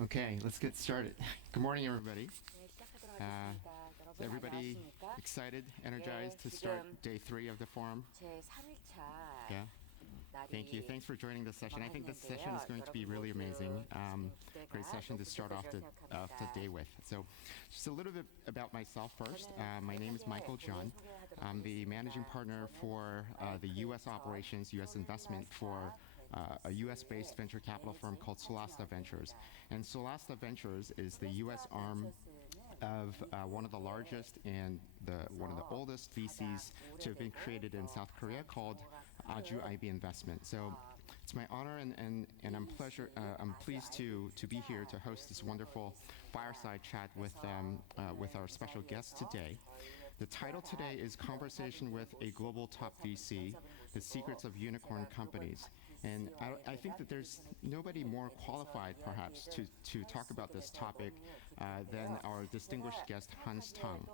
Okay, let's get started. Good morning, everybody. 네, 시작하도록 하겠습니다. Is 여러분 everybody 안녕하십니까? excited, energized to start day 3 of the forum? 제 3일차 Yeah. 날이 Thank you. Thanks for joining this session. I think this session is going to be really amazing. Great session to start off the day with. So, just a little bit about myself first. My name is Michael John. I'm the managing partner for the U.S. operations, U.S. investment for a U.S.-based venture capital firm called Solasta Ventures. And Solasta Ventures is the U.S. arm of one of the largest and one of the oldest VCs to have been created in South Korea called Aju IB Investment. So it's my honor and I'm pleased to be here to host this wonderful fireside chat with our special guest today. The title today is Conversation with a Global Top VC, The Secrets of Unicorn Companies. And I think that there's nobody more qualified, perhaps, to talk about this topic than our distinguished guest, Hans Tang.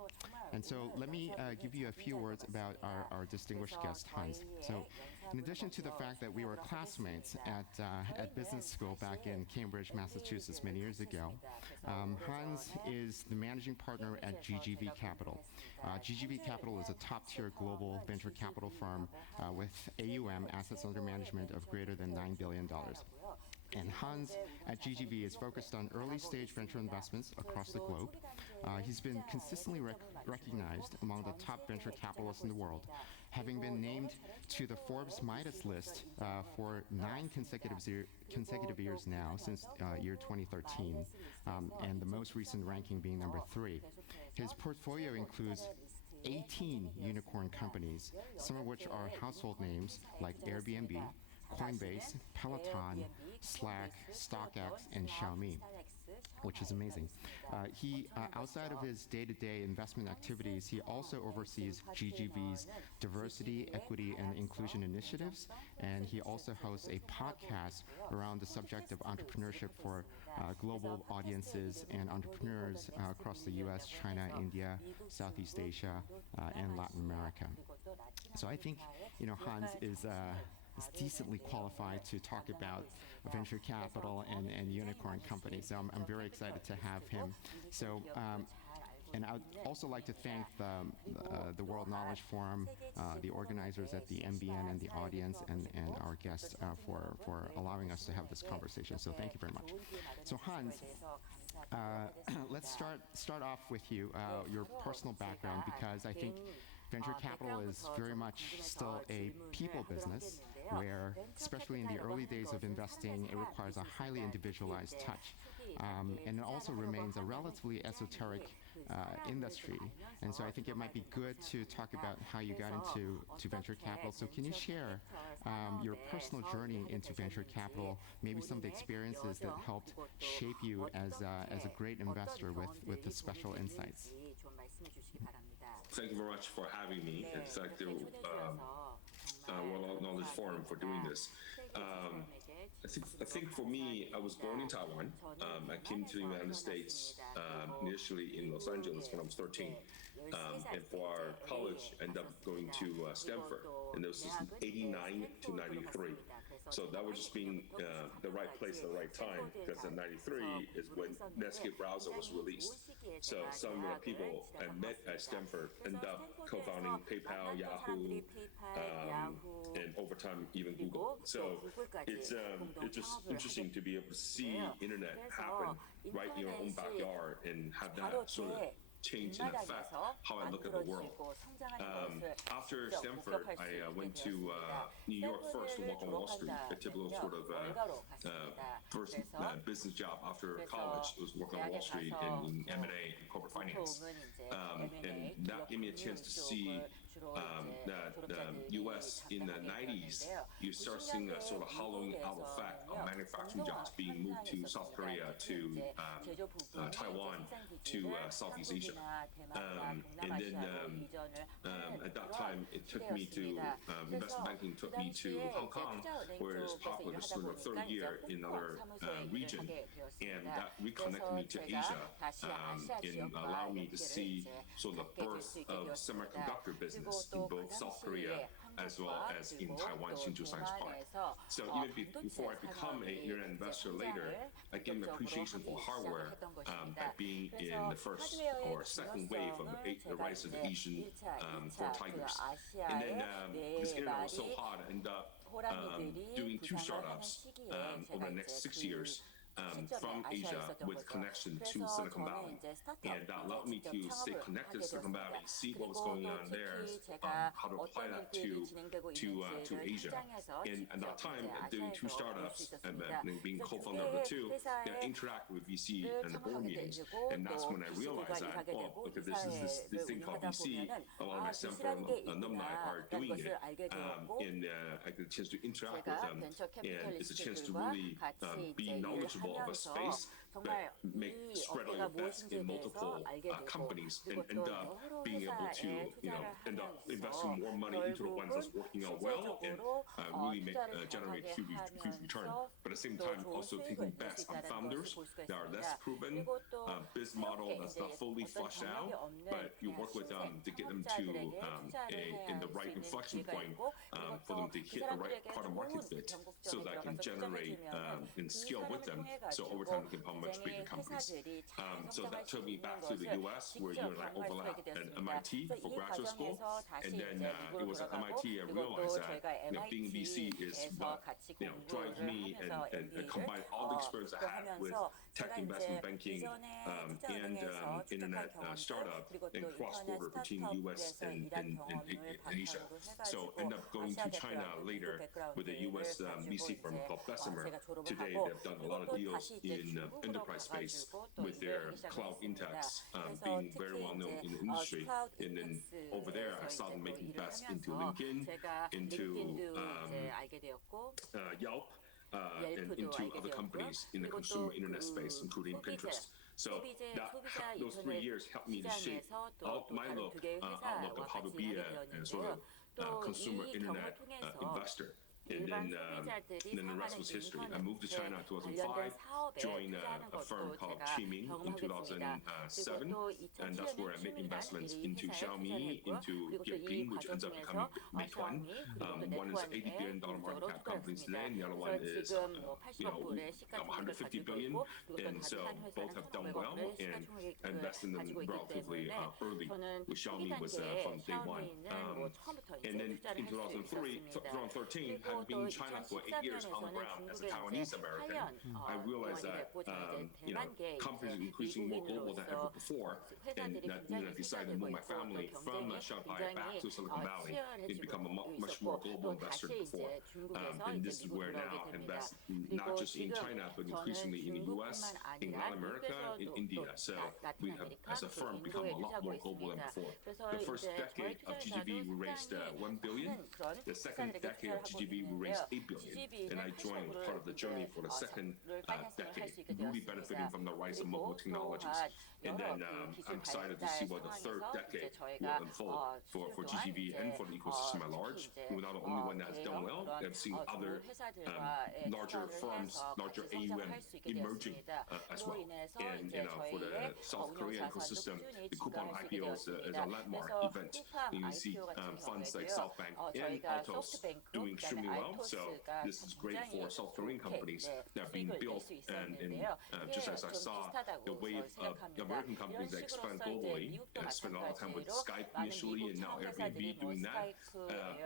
And so let me give you a few words about our distinguished guest, Hans. So in addition to the fact that we were classmates at business school back in Cambridge, Massachusetts many years ago, Hans is the managing partner at GGV Capital. GGV Capital is a top-tier global venture capital firm with AUM, assets under management, of greater than $9 billion. And Hans at GGV is focused on early-stage venture investments across the globe. He's been consistently recognized among the top venture capitalists in the world, having been named to the Forbes Midas list for 9 consecutive years now, since year 2013, and the most recent ranking being number 3. His portfolio includes 18 unicorn companies, some of which are household names like Airbnb, Coinbase, Peloton, Slack, StockX, and Xiaomi, which is amazing. Outside of his day-to-day investment activities, he also oversees GGV's diversity, equity, and inclusion initiatives, and he also hosts a podcast around the subject of entrepreneurship for global audiences and entrepreneurs across the U.S., China, India, Southeast Asia, and Latin America. So I think, Hans is decently qualified to talk about venture capital and unicorn companies. So I'm very excited to have him. So, and I'd also like to thank the World Knowledge Forum, the organizers at the MBN, and the audience, and our guests for allowing us to have this conversation. So thank you very much. So Hans, let's start off with your personal background, because I think venture capital is very much still a people business where, especially in the early days of investing, it requires a highly individualized touch. And it also remains a relatively esoteric industry. And so I think it might be good to talk about how you got into venture capital. So can you share your personal journey into venture capital, maybe some of the experiences that helped shape you as a great investor with the special insights? Thank you very much for having me. It's like the World Knowledge Forum for doing this. I think for me, I was born in Taiwan. I came to the United States initially in Los Angeles when I was 13. And for our college, I ended up going to Stanford. And this was 89 to 93. So that was just being the right place at the right time, because in 93 is when Netscape browser was released. So some of the people I met at Stanford ended up co-founding PayPal, Yahoo, and over time even Google. So it's just interesting to be able to see internet happen right in your own backyard and have that sort of change and affect how I look at the world. After Stanford, I went to New York first to work on Wall Street, a typical sort of first business job after college. It was working on Wall Street in M&A and corporate finance. And that gave me a chance to see that the U.S. in the 90s, you start seeing a sort of hollowing out effect of manufacturing jobs being moved to South Korea, to Taiwan, to Southeast Asia. And then at that time, it took me to investment banking took me to Hong Kong, where it's popular to sort of third year in another region, and that reconnected me to Asia and allowed me to see sort of the birth of semiconductor business in both South Korea as well as in Taiwan Hsinchu Science Park. So even before I become an internet investor later, I gained an appreciation for hardware by being in the first or second wave of the rise of the Asian four tigers. And then this internet was so hot, I ended up doing two startups over the next 6 years. From Asia with connection to Silicon Valley, and that allowed me to stay connected to Silicon Valley, see what was going on there, how to apply that to Asia. And at that time, doing two startups and being co-founder of the two, interact with VC and the board meetings, and that's when I realized that because this thing called VC, a lot of my Stanford alumni are doing it, and I get a chance to interact with them, and it's a chance to really be knowledgeable of a space, but spread out your bets in multiple companies and end up being able to end up investing more money into the ones that's working out well and really generate huge return. But at the same time, also taking bets on founders that are less proven, business model that's not fully fleshed out, but you work with them to get them to in the right inflection point for them to hit the right product market fit, so that can generate and scale with them. So over time, we can become much bigger companies. So that took me back to the U.S., where you and I overlapped at MIT for graduate school, and then it was at MIT I realized that being a VC is what drives me, and combine all the experience I had with tech investment banking and internet startup and cross-border between U.S. and Asia. So end up going to China later with a U.S. VC firm called Bessemer. Today they've done a lot of deals in enterprise space with their cloud index being very well known in the industry. And then over there I started making bets into LinkedIn, into Yelp, and into other companies in the consumer internet space, including Pinterest. So those 3 years helped me to shape my outlook of how to be a sort of consumer internet investor. And then the rest was history. I moved to China in 2005, joined a firm called Qiming in 2007, and that's where I made investments into Xiaomi, into Yiping, which ends up becoming Meituan. One is $80 billion market cap companies today, and the other one is $150 billion. And so both have done well, and I invested in them relatively early. With Xiaomi was from day one. And then in 2013, having been in China for 8 years on the ground as a Taiwanese American, I realized that companies are increasingly more global than ever before, and then I decided to move my family from Shanghai back to Silicon Valley and become a much more global investor than before. And this is where now I invest not just in China, but increasingly in the U.S., in Latin America, in India. So we have, as a firm, become a lot more global than before. The first decade of GGV, we raised $1 billion. The second decade of GGV, we raised $8 billion. And I joined part of the journey for the second decade, really benefiting from the rise of mobile technologies. And then I'm excited to see what the third decade will unfold for GGV and for the ecosystem at large. We're not the only one that has done well. I've seen other larger firms, larger AUM emerging as well. And for the South Korea ecosystem, the coupon IPO is a landmark event. And you see funds like SoftBank and Altos doing extremely well. So this is great for South Korean companies that are being built. And just as I saw the wave of American companies that expand globally, I spent a lot of time with Skype initially, and now Airbnb doing that.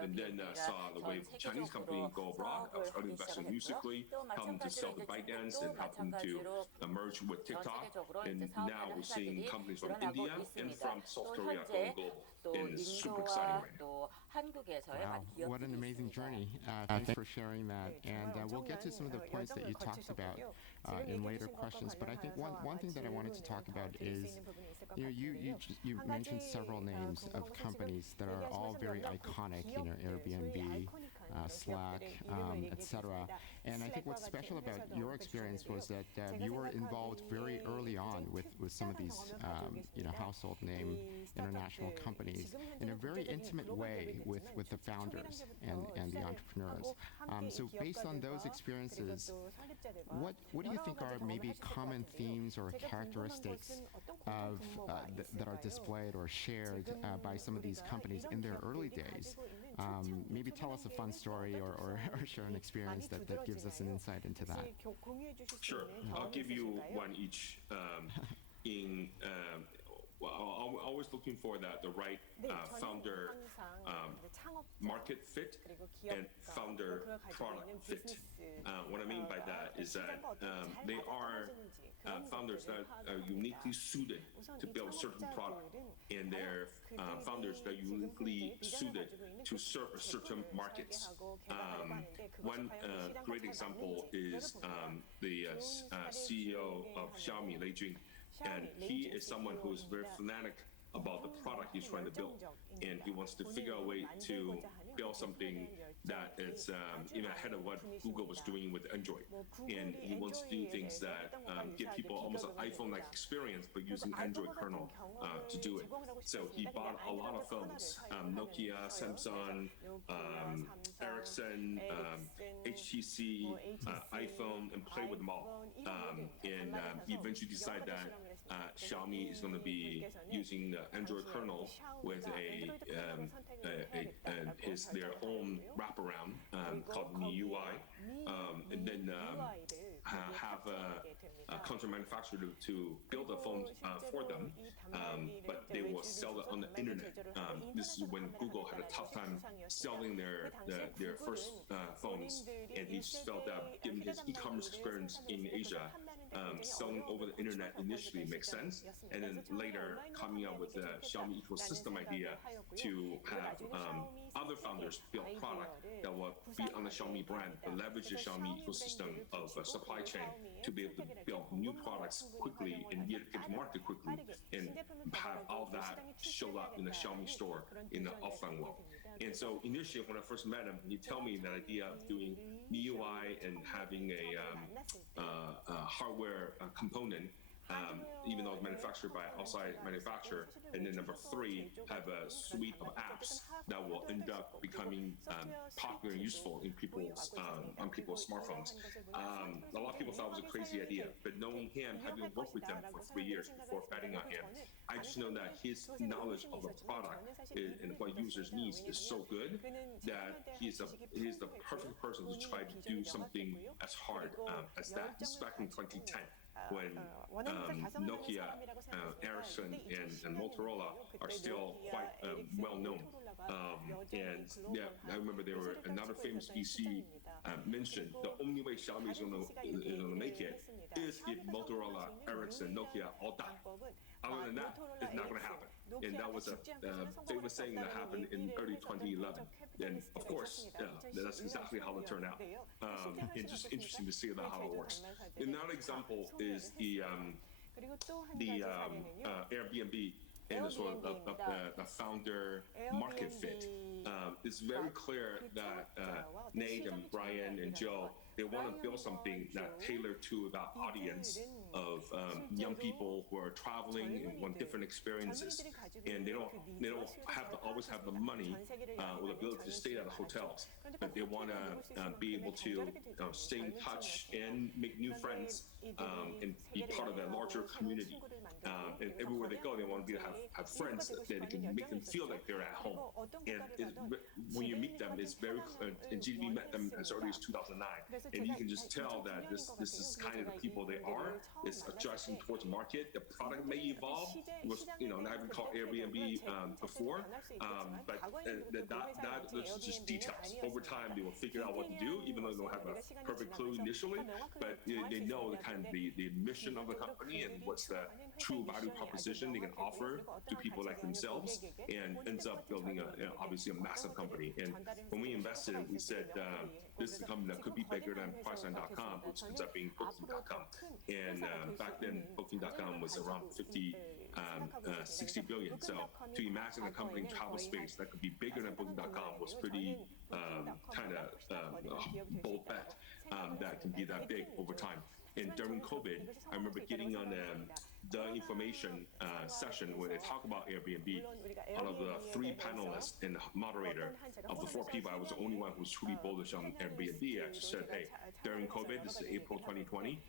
And then saw the wave of Chinese companies go abroad. I was early investing in Musical.ly, helping to sell to Bytedance and helping to merge with TikTok. And now we're seeing companies from India and from South Korea going global. And it's super exciting right now. Wow, what an amazing journey. Thanks for sharing that. And we'll get to some of the points that you talked about in later questions. But I think one thing that I wanted to talk about is, you mentioned several names of companies that are all very iconic, Airbnb, Slack, etc. And I think what's special about your experience was that you were involved very early on with some of these household name international companies in a very intimate way with the founders and the entrepreneurs. So based on those experiences, what do you think are maybe common themes or characteristics that are displayed or shared by some of these companies in their early days maybe tell us a fun story or share an experience that gives us an insight into that. Sure, I'll give you one each. Well, I'm always looking for the right founder market fit and founder product fit. What I mean by that is that they are founders that are uniquely suited to build certain product, and they're founders that are uniquely suited to serve certain markets. One great example is the CEO of Xiaomi, Lei Jun. And he is someone who is very fanatic about the product he's trying to build, and he wants to figure out a way to build something that is even ahead of what Google was doing with Android. And he wants to do things that give people almost an iPhone-like experience, but using Android kernel to do it. So he bought a lot of phones, Nokia, Samsung, Ericsson, HTC, iPhone, and played with them all. And he eventually decided that Xiaomi is going to be using the Android kernel with their own wraparound called MIUI, and then have a contract manufacturer to build a phone for them, but they will sell it on the internet. This is when Google had a tough time selling their first phones, and he just felt that given his e-commerce experience in Asia, selling over the internet initially makes sense, and then later coming up with the Xiaomi ecosystem idea to have other founders build product that will be on the Xiaomi brand, but leverage the Xiaomi ecosystem of supply chain to be able to build new products quickly and get to market quickly, and have all that show up in the Xiaomi store in the offline world. And so initially, when I first met him, he told me that idea of doing MIUI and having a hardware component, even though it's manufactured by outside manufacturer, and then number three, have a suite of apps that will end up becoming popular and useful in people's on people's smartphones. A lot of people thought it was a crazy idea, but knowing him, having worked with him for 3 years before betting on him, I just know that his knowledge of the product and what users needs is so good that he's the perfect person to try to do something as hard as that. This is back in 2010. When Nokia, Ericsson, and Motorola are still quite well known. And yeah, I remember there were another famous VC mentioned the only way Xiaomi is going to make it is if Motorola, Ericsson, Nokia all die. Other than that, it's not going to happen. And that was a famous saying that happened in early 2011. And of course, that's exactly how it turned out. And just interesting to see about how it works. Another example is the Airbnb and the sort of the founder market fit. It's very clear that Nate and Brian and Joe, they want to build something that tailored to the audience of young people who are traveling and want different experiences, and they don't always have the money or the ability to stay at the hotels, but they want to be able to stay in touch and make new friends and be part of a larger community. And everywhere they go, they want to have friends that they can make them feel like they're at home. And when you meet them, it's very clear. And GGV met them as early as 2009, and you can just tell that this is kind of the people they are. It's adjusting towards market. The product may evolve. It was not even called Airbnb before, but that's just details. Over time, they will figure out what to do, even though they don't have a perfect clue initially. But they know the kind of the mission of the company and what's the true value proposition they can offer to people like themselves, and ends up building obviously a massive company. And when we invested, we said this is a company that could be bigger than Priceline.com, which ends up being Booking.com. And back then, Booking.com was around 60 billion. So to imagine a company in travel space that could be bigger than Booking.com was pretty kind of bold bet that can be that big over time. And during COVID, I remember getting on the information session where they talk about Airbnb, out of the 3 panelists and the moderator, of the 4 people, I was the only one who was truly bullish on Airbnb. I just said, hey, during COVID, this is April 2020,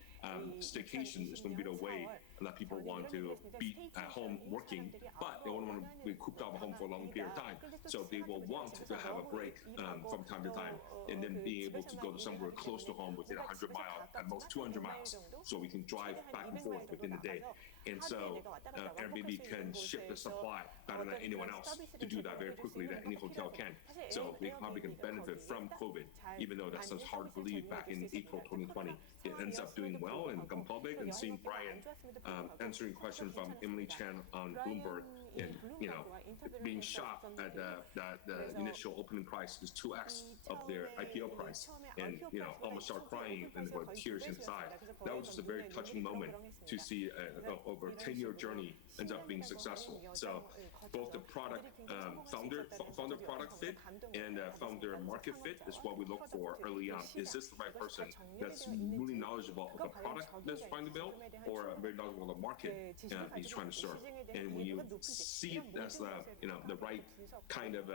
staycation is going to be the way that people want to be at home working, but they don't want to be cooped up at home for a long period of time. So they will want to have a break from time to time, and then being able to go to somewhere close to home within 100 miles, at most 200 miles, so we can drive back and forth within the day. And so Airbnb can ship the supply better than anyone else to do that very quickly that any hotel can. So they probably can benefit from COVID, even though that sounds hard to believe back in April 2020. It ends up doing well and come public, and seeing Brian answering questions from Emily Chan on Bloomberg, and being shocked at the initial opening price is 2x of their IPO price, and almost start crying and with tears inside. That was just a very touching moment to see over a 10-year journey ends up being successful. So both the product founder product fit and founder market fit is what we look for early on. Is this the right person that's really knowledgeable of the product that's trying to build, or very knowledgeable of the market he's trying to serve? And when you see it as the right kind of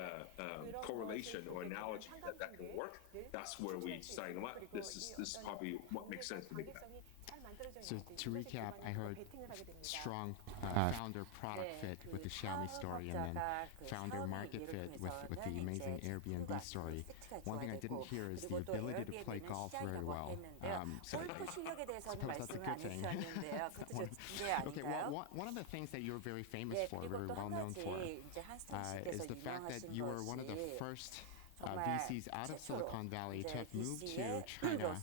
correlation or analogy that can work, that's where we decide, you know what, this is probably what makes sense to make that. So to recap, I heard strong founder product fit with the Xiaomi story, and then founder market fit with the amazing Airbnb story. One thing I didn't hear is the ability to play golf very well. So I suppose that's a good thing. Okay, well, one of the things that you're very famous for, very well known for, is the fact that you were one of the first VCs out of Silicon Valley to have moved to China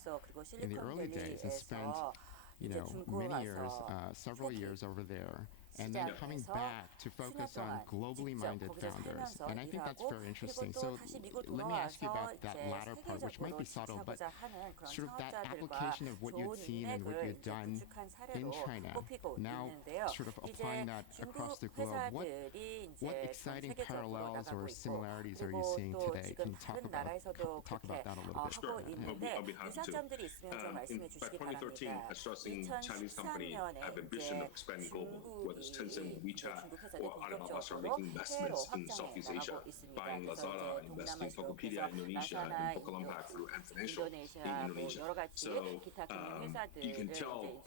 in the early days and spent many years, several years over there, and then coming back to focus on globally minded founders. And I think that's very interesting. So let me ask you about that latter part, which might be subtle, but sort of that application of what you'd seen and what you'd done in China, now sort of applying that across the globe. What exciting parallels or similarities are you seeing today? Can you talk about that a little bit? Sure, I'll be happy to. By 2013, a trusting Chinese company have ambition of expanding global, whether it's Tencent, WeChat, or Alibaba start making investments in Southeast Asia, buying Lazada, investing in Tokopedia in Indonesia, and Bukalapak through Ant Financial in Indonesia. So you can tell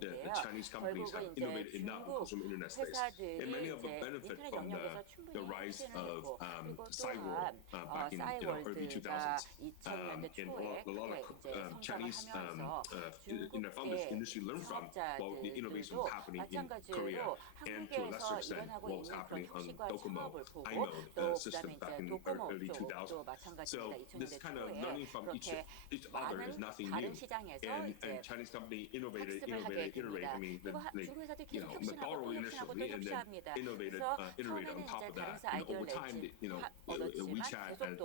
the Chinese companies have innovated enough in consumer internet space, and many of them benefit from the rise of cyber back in early 2000s, and a lot of Chinese founders industry learned from the innovation was happening in Korea, and to a lesser extent what was happening on Docomo, iMode system back in early 2000s. So this kind of learning from each other is nothing new, and Chinese company innovated. I mean, they borrowed initially and then innovated on top of that. And over time, WeChat and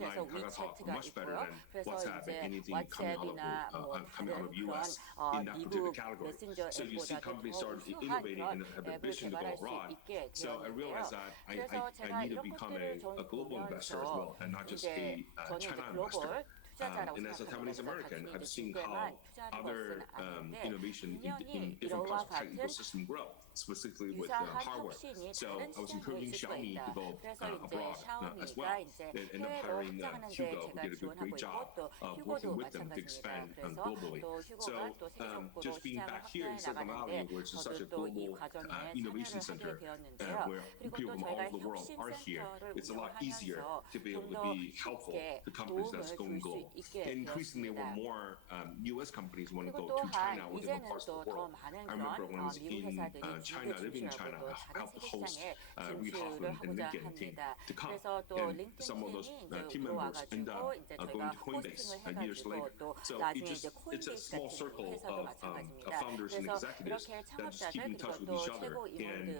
Line Kakao are much better than WhatsApp and anything coming out of US in that particular category. So you see companies start innovating and have ambition to go abroad. So I realized that I need to become a global investor as well, and not just a China investor. And as a Taiwanese American, I've seen how other innovation in different parts of the tech ecosystem grow, specifically with hardware. So I was encouraging Xiaomi to go abroad as well, and end up hiring Hugo, who did a great job of working with them to expand globally. So just being back here in Silicon Valley, which is such a global innovation center, where people from all over the world are here, it's a lot easier to be able to be helpful to companies that's going global. Increasingly, more U.S. companies want to go to China or different parts of the world. I remember when I was in China, living in China, I helped host Reid Hoffman and LinkedIn team to come, and some of those team members end up going to Coinbase years later. So it's a small circle of founders and executives that just keep in touch with each other. And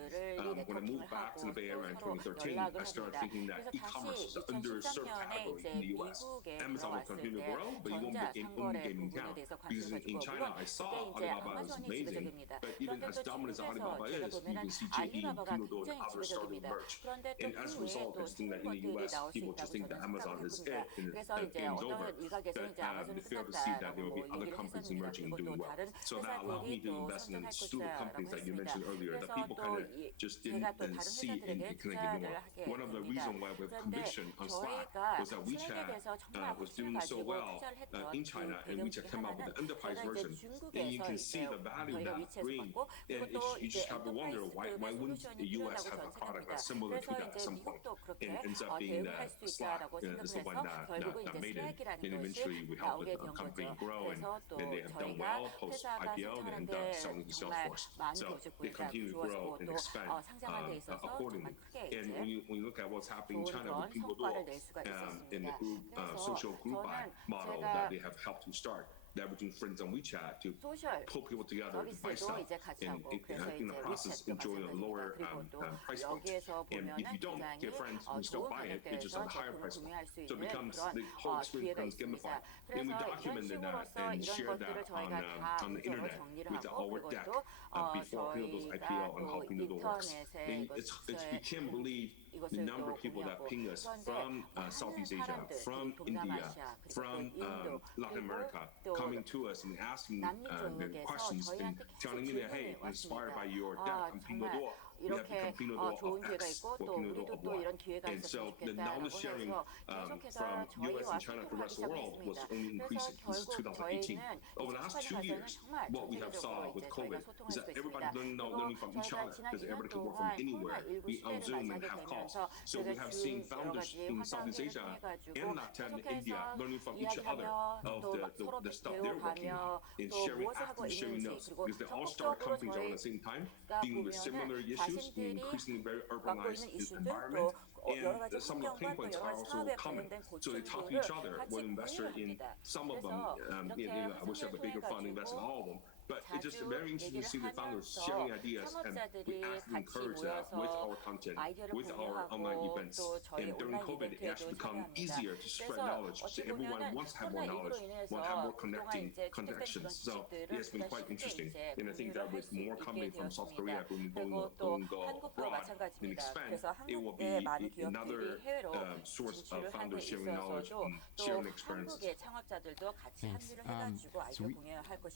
when I moved back to the Bay Area in 2013, I started thinking that e-commerce is an underserved category in the U.S. Amazon was continue to grow, but you won't be only gaming town. Because in China, I saw Alibaba is amazing, but even as dominant as Alibaba is, you can see JD and Pinduoduo and others starting to merge. And as a result, I just think that in the US, people just think that Amazon is it and the game's over. But it's fair to see that there will be other companies emerging and doing well. So that allowed me to invest in slew of companies that you mentioned earlier that people kind of just didn't see and kind of ignore. One of the reasons why we have conviction on Slack was that WeChat was doing so well in China, and WeChat came out with the enterprise version, and you can see the value that bring. And you just have to wonder why wouldn't the US have a product that's similar to that at some point? And it ends up being that Slack is the one that made it, and eventually we helped the company grow, and they have done well post IPO and selling to Salesforce. So they continue to grow and expand accordingly. And when you look at what's happening in China with Pinduoduo in the group social group buy model that they have helped to start, leveraging friends on WeChat to pull people together to buy stuff, and in the process enjoying a lower price point. And if you don't get friends who still buy it, it's just at a higher price point. So it becomes, the whole experience becomes gamified. And we documented that and shared that on the internet with our deck before Pinduoduo's IPO on how Pinduoduo works. And you can't believe the number of people that ping us from Southeast Asia, from India, from Latin America, coming to us and asking questions and telling me that, hey, inspired by your deck on Pinduoduo, we have become Pinduoduo of X or Pinduoduo of Y. And so the knowledge sharing from US and China to the rest of the world was only increasing since 2018. Over the last 2 years, what we have saw with COVID is that everybody learning from each other, because everybody can work from anywhere, be on Zoom and have calls. So we have seen founders in Southeast Asia and Latin India learning from each other of the stuff they're working on and actively sharing notes, because they all start companies around the same time, dealing with similar issues in increasingly very urbanized environment. And some of the pain points are also common. So they talk to each other. One investor in some of them, I wish I had a bigger fund invest in all of them. But it's just very interesting to see the founders sharing ideas, and we actively encourage that with our content, with our online events. And during COVID, it actually become easier to spread knowledge. So everyone wants to have more knowledge, want to have more connections. So it's been quite interesting. And I think that with more coming from South Korea going abroad and expand, it will be another source of founders sharing knowledge and sharing experiences. Thanks. So we've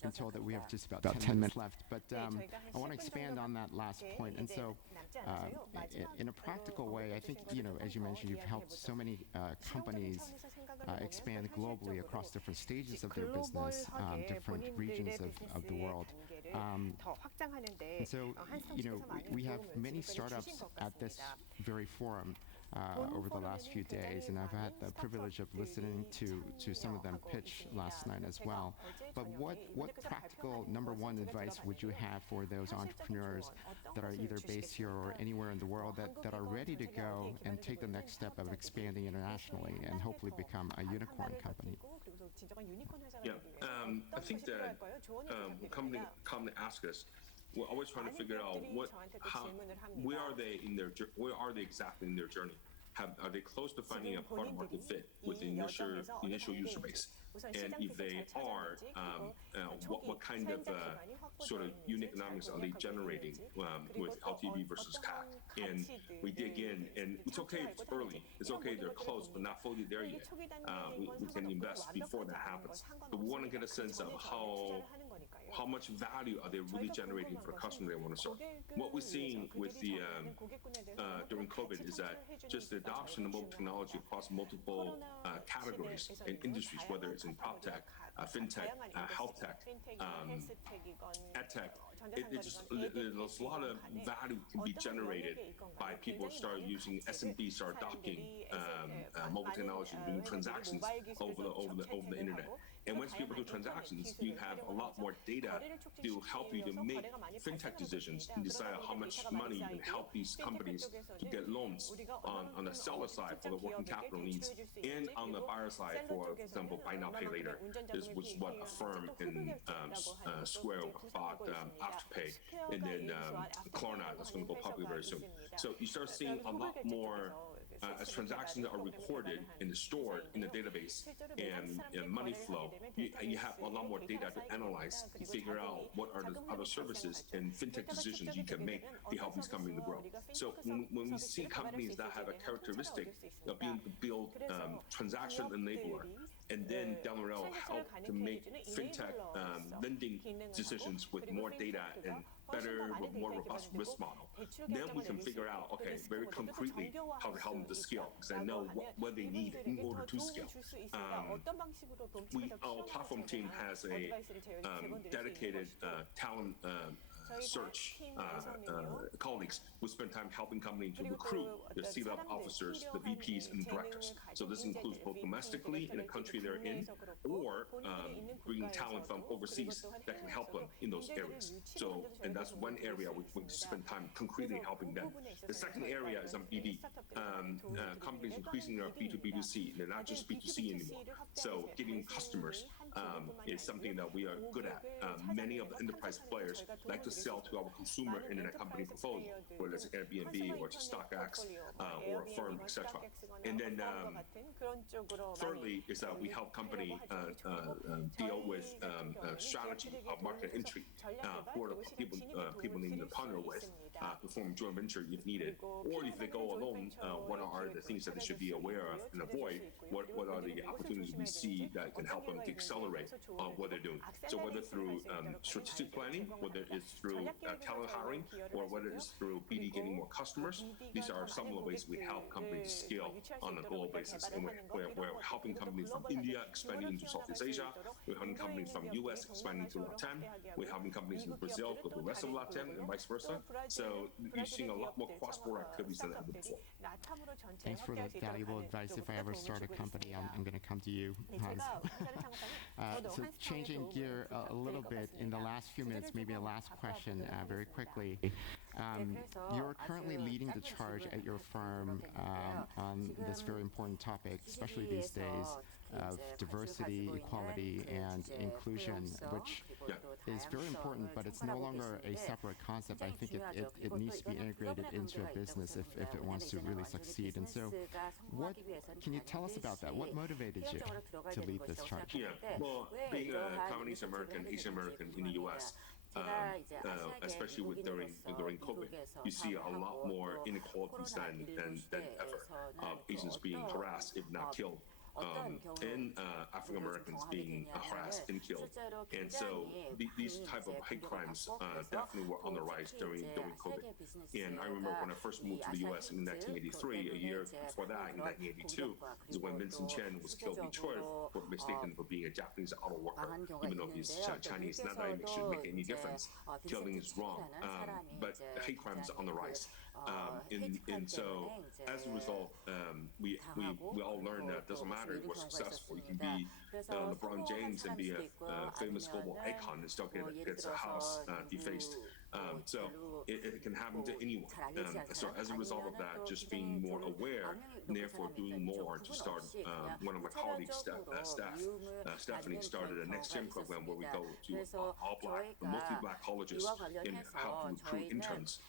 been told that we have just about 10 minutes left, but I want to expand on that last point. And so in a practical way, I think, as you mentioned, you've helped so many companies expand globally across different stages of their business, different regions of the world. And so, we have many startups at this very forum over the last few days, and I've had the privilege of listening to some of them pitch last night as well. But what practical number one advice would you have for those entrepreneurs that are either based here or anywhere in the world that are ready to go and take the next step of expanding internationally and hopefully become a unicorn company? Yeah, I think that company ask us, we're always trying to figure out where are they exactly in their journey? Are they close to finding a product market fit with the initial user base? And if they are, what kind of sort of unit economics are they generating with LTV versus CAC? And we dig in, and it's okay if it's early. It's okay they're close, but not fully there yet. We can invest before that happens. But we want to get a sense of how much value are they really generating for the customer they want to serve. What we're seeing with the during COVID is that just the adoption of mobile technology across multiple categories and industries, whether it's in prop tech, fintech, health tech, ed tech, there's a lot of value can be generated by people start using SMB, start adopting mobile technology, doing transactions over the internet. And once people do transactions, you have a lot more data to help you to make fintech decisions and decide how much money you can help these companies to get loans on the seller side for the working capital needs, and on the buyer side, for example, buy now, pay later. This was what Affirm and Square bought Afterpay, and then Klarna that's going to go public very soon. So you start seeing a lot more as transactions are recorded and stored in the database and money flow, you have a lot more data to analyze and figure out what are the other services and fintech decisions you can make to help these companies to grow. So when we see companies that have a characteristic of being to build transaction enabler, and then down the road help to make fintech lending decisions with more data and better, with more robust risk model, then we can figure out, okay, very concretely how to help them to scale, because I know what they need in order to scale. Our platform team has a dedicated talent search colleagues who spend time helping companies to recruit the C-level officers, the VPs, and directors. So this includes both domestically in the country they're in, or bringing talent from overseas that can help them in those areas. So, and that's one area we spend time concretely helping them. The second area is on BD. Companies increasing their B2B2C. They're not just B2C anymore. So getting customers is something that we are good at. Many of the enterprise players like to sell to our consumer internet company portfolio, whether it's Airbnb or to StockX or a firm, etc. And then thirdly is that we help company deal with strategy of market entry, who are the people they need to partner with to form joint venture if needed, or if they go alone, what are the things that they should be aware of and avoid? What are the opportunities we see that can help them to accelerate what they're doing? So whether through strategic planning, whether it's through talent hiring, or whether it's through BD getting more customers, these are some of the ways we help companies scale on a global basis. And we're helping companies from India expanding into Southeast Asia. We're helping companies from US expanding to Latam. We're helping companies in Brazil go to the rest of Latam and vice versa. So you're seeing a lot more cross-border activities than ever before. Thanks for that valuable advice. If I ever start a company, I'm going to come to you, Hans. So changing gear a little bit, in the last few minutes, maybe a last question very quickly. You're currently leading the charge at your firm on this very important topic, especially these days, of diversity, equality, and inclusion, which is very important, but it's no longer a separate concept. I think it needs to be integrated into a business if it wants to really succeed. And so what can you tell us about that? What motivated you to lead this charge? Yeah, well, being a Taiwanese American, Asian American in the US, especially during COVID, you see a lot more inequalities than ever. Asians being harassed, if not killed, and African Americans being harassed and killed. And so these type of hate crimes definitely were on the rise during COVID. And I remember when I first moved to the US in 1983, a year before that, in 1982, is when Vincent Chen was killed in Detroit for mistaken for being a Japanese auto worker, even though he's Chinese. Not that it should make any difference. Killing is wrong. But hate crimes are on the rise. And so as a result, we all learned that it doesn't matter if we're successful. You can be LeBron James and be a famous global icon and still get a house defaced. So it can happen to anyone. So as a result of that, just being more aware, and therefore doing more to start. One of my colleagues, Stephanie, started a Next Gen program where we go to all black, mostly black colleges and help to recruit interns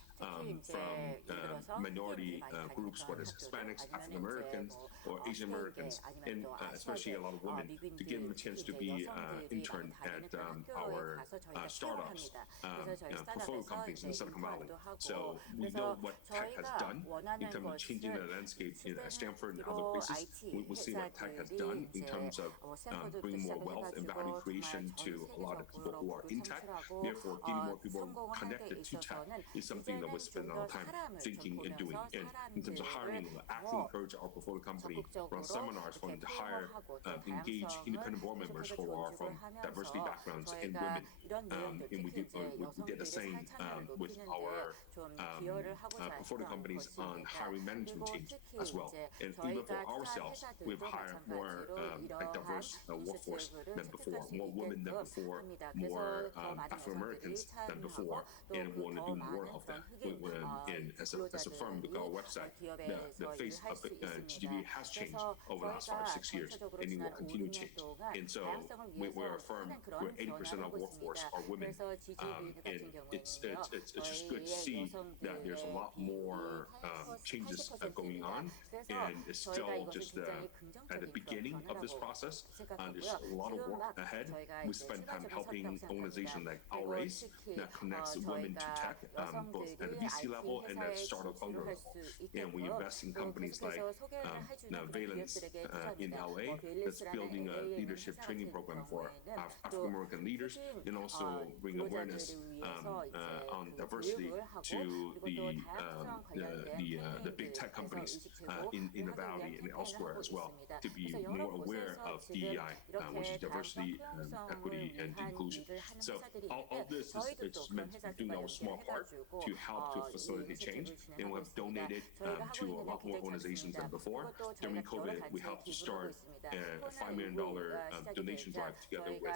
from minority groups, whether it's Hispanics, African Americans, or Asian Americans, and especially a lot of women, to give them a chance to be intern at our startups, portfolio companies in Silicon Valley. So we know what tech has done in terms of changing the landscape in Stanford and other places. We see what tech has done in terms of bringing more wealth and value creation to a lot of people who are in tech. Therefore, getting more people connected to tech is something that we spend a lot of time thinking and doing. And in terms of hiring, we actively encourage our portfolio company run seminars for them to hire, engage independent board members who are from diversity backgrounds and women. And we did the same with our portfolio companies on hiring management teams as well. And even for ourselves, we've hired more diverse workforce than before, more women than before, more African Americans than before, and we want to do more of that. as a firm, look at our website, the face of GGV has changed over the last 5-6 years, and it will continue to change. And so we're a firm where 80% of workforce are women, and it's just good to see that there's a lot more changes going on, and it's still just at the beginning of this process. There's a lot of work ahead. We spend time helping organizations like Our Race that connects women to tech, both at the VC level and at startup founder level. And we invest in companies like Valence in LA that's building a leadership training program for African American leaders, and also bring awareness on diversity to the big tech companies in the valley and elsewhere as well, to be more aware of DEI, which is diversity, equity, and inclusion. So all this is meant to be doing our small part to help to facilitate change, and we have donated to a lot more organizations than before. During COVID, we helped to start a $5 million donation drive together with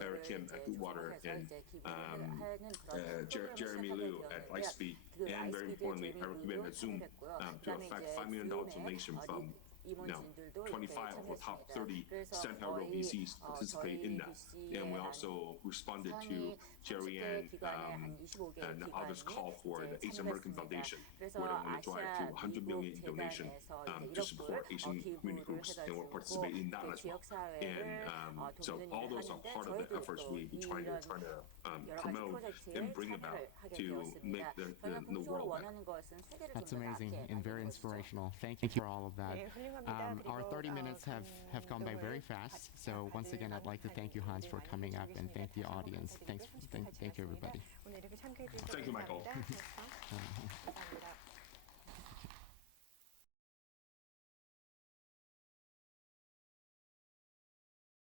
Eric Kim at Goodwater and Jeremy Liu at Lightspeed, and very importantly, Eric Yuan at Zoom, to effect $5 million donation from 25 of the top 30 Stanford VCs participate in that. And we also responded to Jerry and others' call for the Asian American Foundation, where they want to drive to 100 million in donation to support Asian community groups, and we're participating in that as well. And so all those are part of the efforts we try to promote and bring about to make the world better. That's amazing and very inspirational. Thank you for all of that. Our 30 minutes have gone by very fast. So once again, I'd like to thank you, Hans, for coming up, and thank the audience. Thank you, everybody. Thank you, Michael. 감사합니다.